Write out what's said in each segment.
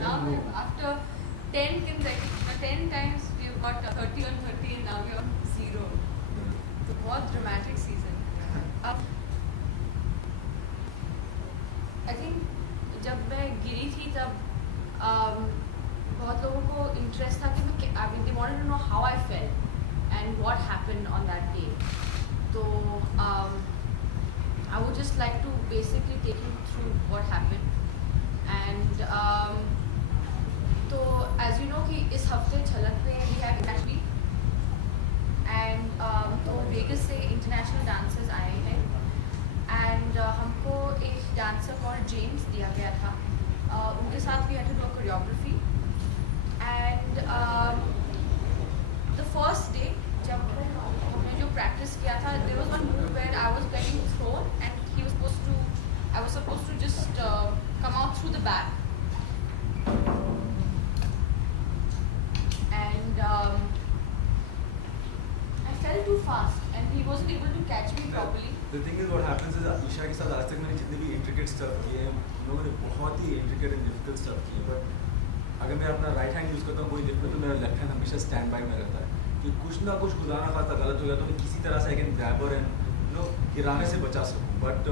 Now after 10 times we've got 30 on 30 and now we're on 0. तो बहुत dramatic season. I think जब मैं गिरी थी तब बहुत लोगों को interest था कि they wanted to know how I felt and what happened on that day. So I would just like to basically take you through what happened. And तो as you know कि इस हफ्ते छलक में we have international and तो vagus से international dancers आए हैं and हमको एक dancer called जेम्स दिया गया था उनके साथ we had to do a choreography and the first day जब हमने जो practice किया था there was one move where I was getting thrown and I was supposed to just come out through the back and I fell too fast and he wasn't able to catch me properly. The thing is what happens is Isha के साथ आज तक मैंने जितने भी intricate stuff किए हैं उन लोगों ने बहुत ही intricate and difficult stuff किए हैं but अगर मैं अपना right hand use करता हूँ कोई लिफ्ट में तो मेरा left hand हमेशा stand by में रहता है कि कुछ ना कुछ खुदा ना खास्ता गलत हो गया तो मैं किसी तरह से I can grab her and गिराने से बचा सकूँ but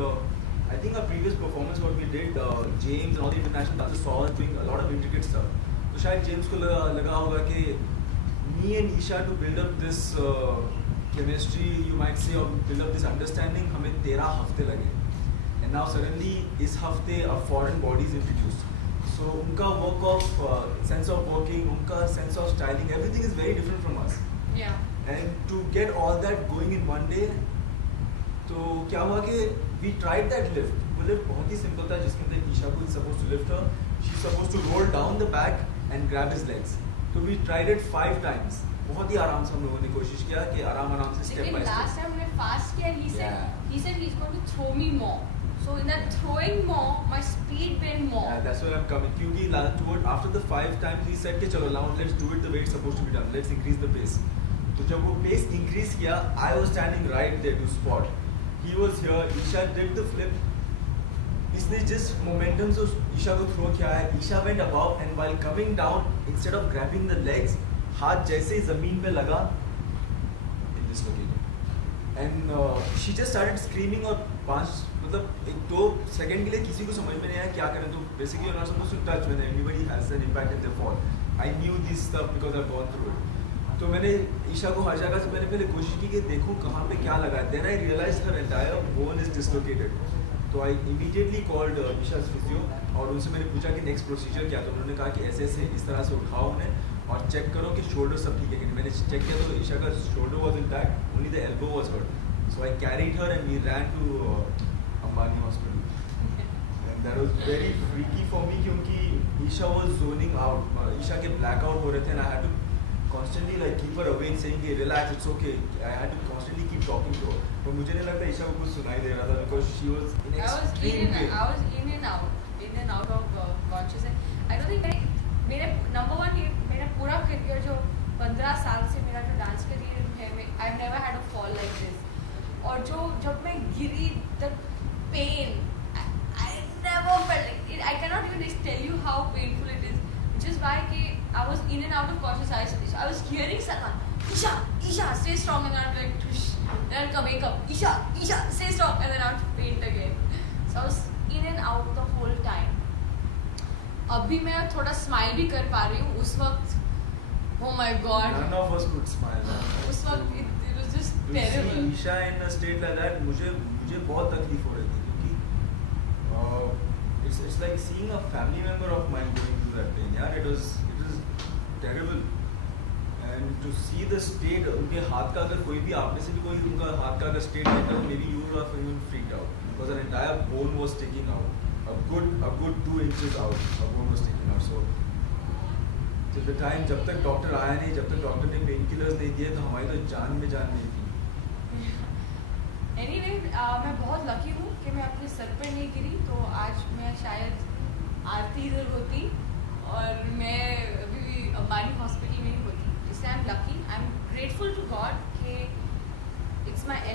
I think our previous performance what we did James and all the international dancers saw us doing a lot of intricate stuff तो शायद James को लगा होगा कि me and Isha to build up this chemistry you might say or build up this understanding हमें 13 हफ्ते लगे and now suddenly इस हफ्ते a foreign body is introduced so उनका work of sense of working उनका sense of styling everything is very different from us and to get all that going in one day तो क्या हुआ कि we tried that lift वो lift बहुत ही simple था जिसके अंदर ईशा को is supposed to lift her she's supposed to roll down the back and grab his legs तो we tried it 5 times बहुत ही आराम से हम लोगों ने कोशिश किया कि आराम से step by step last time हमने fast किया he said he's going to throw me more so in that throwing more my speed went more that's where I'm coming क्योंकि after the 5 times he said कि चलो now let's do it the way it's supposed to be done let's increase the pace तो जब वो pace increase किया I was standing right there to spot he was here Isha did the flip इसने जिस momentum से ईशा को throw किया है Isha went above and while coming down instead of grabbing the legs हाथ जैसे ही जमीन पे लगा it dislocated and she just started screaming और मतलब 1-2 सेकंड के लिए किसी को समझ में नहीं आया क्या करें तो basically you're not supposed to touch when anybody has an impact in their fall I knew this stuff because I've gone through it तो मैंने ईशा को हर जगह से मैंने पहले कोशिश की कि देखो कहाँ पे क्या लगा है then I realized her entire bone is dislocated तो I immediately called ईशा's physio और उनसे मैंने पूछा कि next procedure क्या तो उन्होंने कहा कि ऐसे इस तरह से उठाओ उन्हें और चेक करो कि शोल्डर सब ठीक है कि मैंने चेक किया तो ईशा का shoulder was intact only the elbow was hurt so I carried her and we ran to Ambani hospital and that was very freaky for me क्योंकि Isha was zoning out Isha के blackout हो रहे थे and I had to constantly like keep her awake saying कि relax it's okay I had to constantly keep talking to her but मुझे नहीं लगता ईशा को कुछ सुनाई दे रहा था because she was in extreme pain I was in and out of consciousness I don't think मेरे number one मेरा पूरा करियर जो 15 साल से मेरा जो डांस करियर है I've never had a fall like this और जब मैं गिरी the pain I never felt like it I cannot even just tell you how painful it is just why कि I was in and out of consciousness I was hearing Salman Isha stay strong and I'm like then I'll wake up Isha stay strong and then I'll faint again so I was in and out the whole time अभी मैं थोड़ा smile भी कर पा रही हूँ उस वक्त oh my god none of us could smile उस वक्त it was just terrible Isha in a state like that मुझे बहुत तकलीफ हो रही थी क्योंकि it's like seeing a family member of mine going through that pain यार it was terrible and to see the state उनके हाथ का अगर कोई भी आप में से भी कोई उनका हाथ का अगर state देखता तो maybe you would have even freaked out because an entire bone was sticking out a good 2 inches out a bone was sticking out so till the time जब तक डॉक्टर आया नहीं जब तक डॉक्टर ने पेन किलर्स नहीं दिए तो हमारी तो जान में जान नहीं थी anyway मैं बहुत लकी हूँ कि मैं अपने सर पर नहीं गिरी तो आज मैं शायद आरती इधर होती और मैं अभी भी अंबानी हॉस्पिटल में ही होती इसलिए I am lucky I am grateful to god कि इट्स माई